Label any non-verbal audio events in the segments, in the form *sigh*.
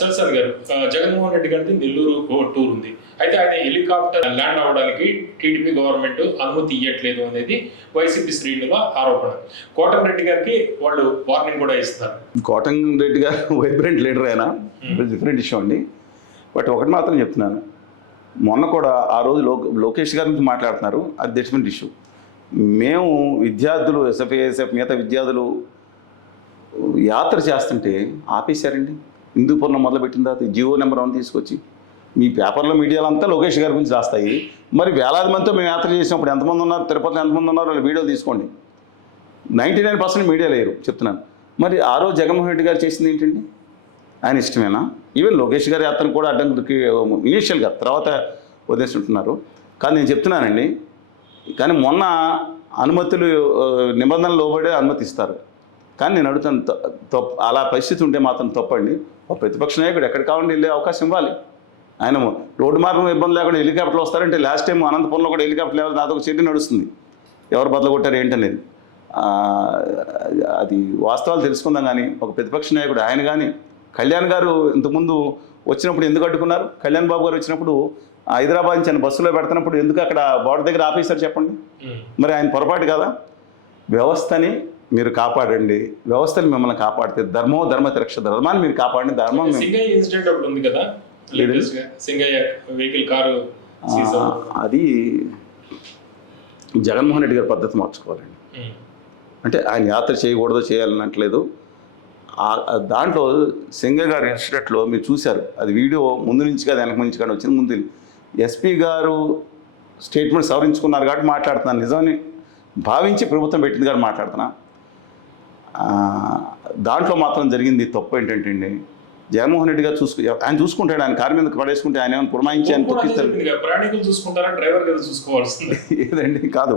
చలసాద్ గారు జగన్మోహన్ రెడ్డి గారిది నెల్లూరు టూర్ ఉంది. అయితే ఆయన హెలికాప్టర్ ల్యాండ్ అవ్వడానికి టీడీపీ గవర్నమెంట్ అనుమతి ఇవ్వట్లేదు అనేది వైసీపీ శ్రేణుల ఆరోపణ. కోటమిరెడ్డి గారికి వాళ్ళు వార్నింగ్ కూడా ఇస్తారు కోటం రెడ్డి గారు *laughs* వైబ్రెంట్ లీడర్ అయినా డిఫరెంట్ ఇష్యూ అండి. బట్ ఒకటి మాత్రం చెప్తున్నాను. మొన్న కూడా ఆ రోజు లో లోకేష్ గారి నుంచి మాట్లాడుతున్నారు. అది డిఫరెంట్ ఇష్యూ. మేము విద్యార్థులు ఎస్ఎఫ్ఏ ఎస్ఎఫ్ మిగతా విద్యార్థులు యాత్ర చేస్తుంటే ఆపేశారండి. హిందూపురంలో మొదలుపెట్టిన తర్వాత జియో నెంబర్ వన్ తీసుకొచ్చి మీ పేపర్లో మీడియాలో అంతా లోకేష్ గారి గురించి రాస్తాయి. మరి వేలాది మందితో మేము యాత్ర చేసినప్పుడు ఎంతమంది ఉన్నారు తిరుపతిలో ఎంతమంది ఉన్నారు వాళ్ళ వీడియో తీసుకోండి. నైంటీ నైన్ పర్సెంట్ మీడియా లేరు చెప్తున్నాను. మరి ఆ రోజు జగన్మోహన్ రెడ్డి గారు చేసింది ఏంటండి? ఆయన ఇష్టమేనా? ఈవెన్ లోకేష్ గారి యాత్రను కూడా అడ్డంకి ఇనీషియల్గా తర్వాత వదిలేస్తుంటున్నారు కానీ నేను చెప్తున్నానండి కానీ మొన్న అనుమతులు నిబంధనలు లోబడే అనుమతిస్తారు కానీ నేను అడుగుతాను తప్పు అలా పరిస్థితి ఉంటే మాత్రం తప్పండి. ఒక ప్రతిపక్ష నాయకుడు ఎక్కడ కావాలంటే వెళ్ళే అవకాశం ఇవ్వాలి. ఆయన రోడ్డు మార్గం ఇబ్బంది లేకుండా హెలికాప్టర్లు వస్తారంటే లాస్ట్ టైం అనంతపురంలో కూడా హెలికాప్టర్ లేవాలి ఒక చర్య నడుస్తుంది. ఎవరు బదులు కొట్టారు ఏంటనేది అది వాస్తవాలు తెలుసుకుందాం కానీ ఒక ప్రతిపక్ష నాయకుడు ఆయన కానీ కళ్యాణ్ గారు ఇంతకుముందు వచ్చినప్పుడు ఎందుకు అడ్డుకున్నారు? కళ్యాణ్ బాబు గారు వచ్చినప్పుడు హైదరాబాద్ నుంచి ఆయన బస్సులో పెడుతున్నప్పుడు ఎందుకు అక్కడ బోర్డు దగ్గర ఆపేశారు చెప్పండి. మరి ఆయన పొరపాటు కదా. వ్యవస్థని మీరు కాపాడండి. వ్యవస్థని మిమ్మల్ని కాపాడితే ధర్మో ధర్మ తిరక్ష ధర్మాన్ని మీరు కాపాడండి. ధర్మం ఇన్సిడెంట్ ఒకటి ఉంది కదా? వెహికల్ కారు అది జగన్మోహన్ రెడ్డి గారి పద్ధతి మార్చుకోవాలండి. అంటే ఆయన యాత్ర చేయకూడదు చేయాలనట్లేదు. దాంట్లో సింగ గారి ఇన్స్టిట్యూట్లో మీరు చూశారు. అది వీడియో ముందు నుంచి కాదు వెనక నుంచి కానీ వచ్చింది ముందు. ఎస్పీ గారు స్టేట్మెంట్ సవరించుకున్నారు కాబట్టి మాట్లాడుతున్నాను. నిజమని భావించి ప్రభుత్వం పెట్టింది కాబట్టి మాట్లాడుతున్నా. ఆ, దాంట్లో మాత్రం జరిగింది తప్పు ఏంటంటే అండి జగన్మోహన్ రెడ్డి గారు చూసుకు ఆయన చూసుకుంటాడు ఆయన కారు మీద పడేసుకుంటే ఆయన ఏమైనా పురమాయించి ఆయన తొక్కిస్తారు *laughs* ఏదండి? కాదు.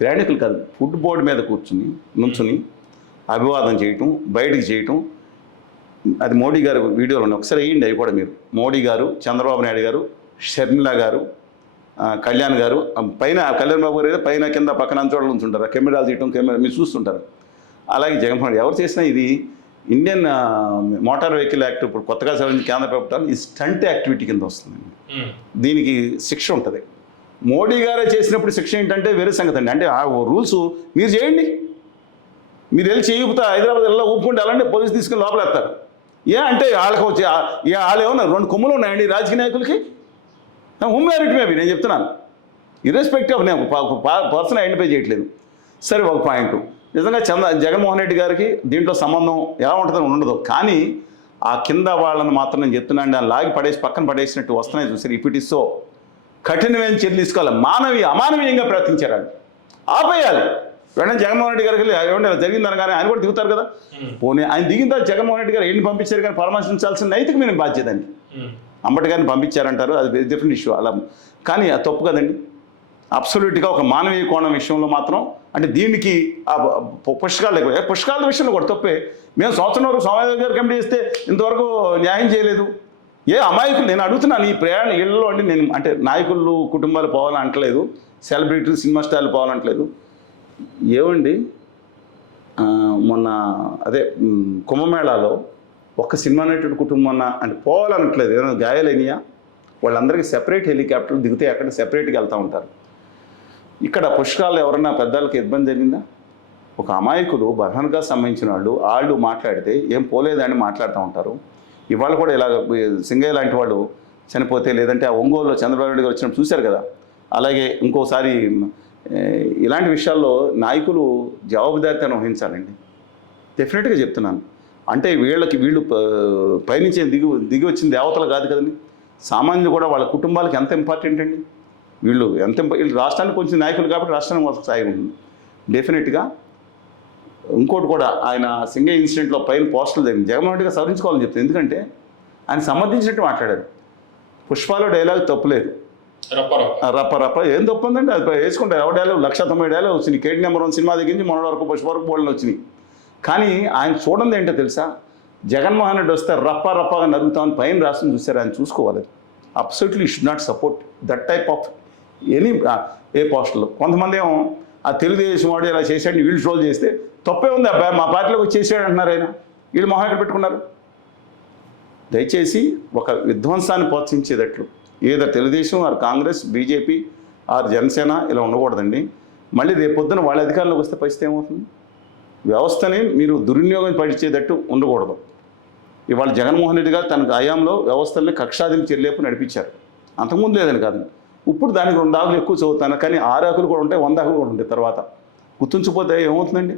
ప్రయాణికులు కాదు. ఫుడ్ బోర్డు మీద కూర్చుని నుంచుని అభివాదం చేయటం బయటికి చేయటం. అది మోడీ గారు వీడియోలో ఉన్నాయి. ఒకసారి వేయండి అవి కూడా మీరు. మోడీ గారు చంద్రబాబు నాయుడు గారు షర్మిల గారు కళ్యాణ్ గారు. పైన కళ్యాణ్ బాబు గారు పైన కింద పక్కన చోట్ల ఉంచుంటారు కెమెరాలు తీయటం కెమెరా మీరు చూస్తుంటారు. అలాగే జగన్మోహన్ ఎవరు చేసినా ఇది ఇండియన్ మోటార్ వెహికల్ యాక్ట్ ఇప్పుడు కొత్తగా సవరించిన కేంద్ర ప్రభుత్వం ఈ స్టంట్ యాక్టివిటీ కింద వస్తుంది. ఉమ్. దీనికి శిక్ష ఉంటుంది. మోడీ గారే చేసినప్పుడు శిక్ష ఏంటంటే వేరే సంగతి అండి. అంటే ఆ రూల్స్ మీరు చేయండి. మీరు వెళ్ళి చేయుపుతా హైదరాబాద్ వెళ్ళా ఊపుకుంటే అలాంటి పోలీసు తీసుకుని లోపలేస్తారు. ఏ అంటే వాళ్ళకి వచ్చి వాళ్ళు ఏమన్నా రెండు కొమ్ములు ఉన్నాయండి రాజకీయ నాయకులకి? ఉమ్మారిటి మేబీ నేను చెప్తున్నాను. ఇర్రెస్పెక్టివ్ నేను పర్సన్ ఐడెంటిఫై చేయట్లేదు. సరే ఒక పాయింట్. నిజంగా చంద్ర జగన్మోహన్ రెడ్డి గారికి దీంట్లో సంబంధం ఎలా ఉంటుందని ఉండదు. కానీ ఆ కింద వాళ్ళని మాత్రం నేను చెప్తున్నాను దాన్ని లాగి పడేసి పక్కన పడేసినట్టు వస్తున్నాయి చూసారు ఇస్ సో కఠినమైన చర్యలు తీసుకోవాలి. మానవీయ అమానవీయంగా ప్రవర్తించారు వాళ్ళు ఆపేయాలి. వెంటనే జగన్మోహన్ రెడ్డి గారికి ఏమంటే జరిగిందని కానీ ఆయన కూడా దిగుతారు కదా. పోనీ ఆయన దిగిన తర్వాత జగన్మోహన్ రెడ్డి గారు ఏంటి పంపించారు కానీ పరామర్శించాల్సిన నైతికమైన బాధ్యత అండి. అంబటి గారిని పంపించారంటారు. అది వెరీ డిఫరెంట్ ఇష్యూ అలా కానీ అది తప్పు కదండి. అబ్సల్యూట్గా ఒక మానవీయ కోణం విషయంలో మాత్రం అంటే దీనికి ఆ పుష్కాలు పుష్కాల ఎక్కువ విషయంలో కూడా తప్పే. మేము సంవత్సరం వరకు సమాజం గారు కమిటీ చేస్తే ఇంతవరకు న్యాయం చేయలేదు. ఏ అమాయకులు నేను అడుగుతున్నాను ఈ ప్రయాణ ఇళ్ళలో అంటే నేను అంటే నాయకులు కుటుంబాలు పోవాలని అంటలేదు సెలబ్రిటీలు సినిమా స్టార్లు పోవాలంటలేదు. ఏమండి మొన్న అదే కుంభమేళాలో ఒక్క సినిమా నటుడు కుటుంబం అన్న అంటే పోవాలనట్లేదు ఏదైనా గాయాలైనయా? వాళ్ళందరికీ సెపరేట్ హెలికాప్టర్లు దిగితే అక్కడ సెపరేట్గా వెళ్తూ ఉంటారు. ఇక్కడ పుష్కరాలు ఎవరన్నా పెద్దలకి ఇబ్బంది జరిగిందా? ఒక అమాయకులు బర్హన్గా సంబంధించిన వాళ్ళు వాళ్ళు మాట్లాడితే ఏం పోలేదని మాట్లాడుతూ ఉంటారు. ఇవాళ కూడా ఇలాగ సింగయ్య లాంటి వాళ్ళు చనిపోతే లేదంటే ఆ ఒంగోలులో చంద్రబాబు నాయుడు గారు వచ్చినప్పుడు చూశారు కదా. అలాగే ఇంకోసారి ఇలాంటి విషయాల్లో నాయకులు జవాబుదారితను వహించాలండి. డెఫినెట్గా చెప్తున్నాను. అంటే వీళ్ళకి వీళ్ళు ప- దిగి దిగి వచ్చిన దేవతలు కాదు కదండి. సామాన్యులు కూడా వాళ్ళ కుటుంబాలకు ఎంత ఇంపార్టెంట్ అండి? వీళ్ళు ఎంత వీళ్ళు రాష్ట్రానికి కొంచెం నాయకులు కాబట్టి రాష్ట్రానికి మొదటి స్థాయి ఉంటుంది డెఫినెట్గా ఇంకోటి కూడా ఆయన సింగ ఇన్సిడెంట్లో పైన పోస్టులు జరిగింది జగన్మోహన్ రెడ్డి గారు సవరించుకోవాలని చెప్తుంది ఎందుకంటే ఆయన సమర్థించినట్టు మాట్లాడారు. పుష్పాలో డైలాగ్ తప్పులేదు. రప్ప రప్ప ఏం తప్పు ఉందండి? అది వేసుకుంటారు ఎవరి డైలాగ్ లక్ష తొంభై డైలాగ్ వచ్చినాయి. కేటీ నెంబర్ వన్ సినిమా దగ్గర నుంచి మొన్న వరకు పుష్ప వరకు బోల్డ్ని వచ్చినాయి. కానీ ఆయన చూడండి ఏంటో తెలుసా? జగన్మోహన్ రెడ్డి వస్తే రప్ప రప్పగా నరుగుతామని పైన రాష్ట్రం చూసారు ఆయన చూసుకోవాలి. Absolutely should not support that type of any ఏ పోస్టులు కొంతమంది ఏమో ఆ తెలుగుదేశం వాడు ఇలా చేశాడు వీళ్ళు ట్రోల్ చేస్తే తప్పే ఉంది అబ్బాయి మా పార్టీలోకి వచ్చేసాడు అంటున్నారు ఆయన. వీళ్ళు మొహం ఎక్కడ పెట్టుకున్నారు? దయచేసి ఒక విధ్వంసాన్ని ప్రోత్సహించేటట్లు. ఏదో Telugu Desam or Congress BJP or Janasena ఇలా ఉండకూడదండి. మళ్ళీ రేపు పొద్దున వాళ్ళ అధికారంలోకి వస్తే పరిస్థితి ఏమవుతుంది? వ్యవస్థని మీరు దుర్వినియోగం పరిచేటట్టు ఉండకూడదు. ఇవాళ జగన్మోహన్ రెడ్డి గారు తన హయాంలో వ్యవస్థల్ని కక్షాదిని చెల్లేపు నడిపించారు. అంతకుముందు లేదని కాదు. ఇప్పుడు దానికి రెండు ఆకులు ఎక్కువ చదువుతాను కానీ ఆరు ఆకులు కూడా ఉంటాయి వంద ఆకులు కూడా ఉంటాయి తర్వాత. గుర్తుంచిపోతే ఏమవుతుందండి?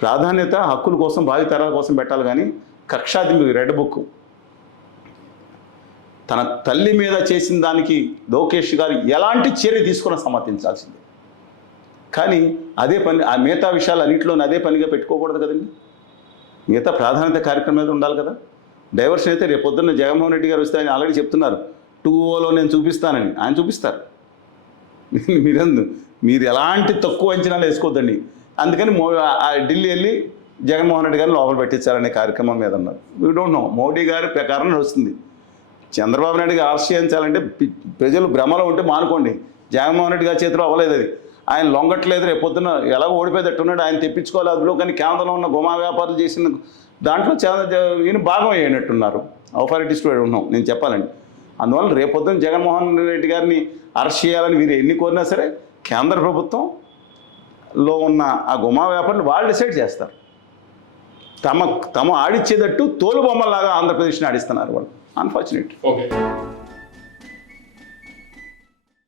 ప్రాధాన్యత హక్కుల కోసం భావితరాల కోసం పెట్టాలి కానీ కక్షాది రెడ్ బుక్. తన తల్లి మీద చేసిన దానికి లోకేష్ గారు ఎలాంటి చర్య తీసుకున్న సమర్థించాల్సిందే. కానీ అదే పని ఆ మిగతా విషయాలు అన్నింటిలోనే అదే పనిగా పెట్టుకోకూడదు కదండి. మిగతా ప్రాధాన్యత కార్యక్రమం మీద ఉండాలి కదా. డైవర్షన్ అయితే రేపొద్దున్న జగన్మోహన్ రెడ్డి గారు వస్తే ఆయన ఆల్రెడీ చెప్తున్నారు. టూ ఓలో నేను చూపిస్తానని. ఆయన చూపిస్తారు. *laughs* మీరందు మీరు ఎలాంటి తక్కువ అంచనాలు వేసుకోవద్దండి. అందుకని మో ఆ ఢిల్లీ వెళ్ళి జగన్మోహన్ రెడ్డి గారిని లోపల పెట్టించాలనే కార్యక్రమం మీద ఉన్నారు వీ డోంట్ నో మోడీ గారి ప్రకారం నడుస్తుంది. చంద్రబాబు నాయుడు గారు ఆశ్రయించాలంటే ప్రజలు భ్రమలో ఉంటే మానుకోండి. జగన్మోహన్ రెడ్డి గారి చేతిలో అవ్వలేదు అది. ఆయన లొంగట్లేదు రేపు పొద్దున ఎలా ఓడిపోయేటట్టున్నాడు. ఆయన తెప్పించుకోవాలి అందులో కానీ కేంద్రంలో ఉన్న గుమా వ్యాపారాలు చేసిన దాంట్లో చాలా ఈయన భాగం అయినట్టున్నారు అథారిటీస్ ఉన్నాం నేను చెప్పాలండి. అందువల్ల రేపు పొద్దున జగన్మోహన్ రెడ్డి గారిని అరెస్ట్ చేయాలని మీరు ఎన్ని కోరినా సరే కేంద్ర ప్రభుత్వంలో ఉన్న ఆ గుమా వ్యాపారులు వాళ్ళు డిసైడ్ చేస్తారు. తమ తమ ఆడిచ్చేటట్టు తోలు బొమ్మలాగా ఆంధ్రప్రదేశ్ని ఆడిస్తున్నారు వాళ్ళు. Unfortunate okay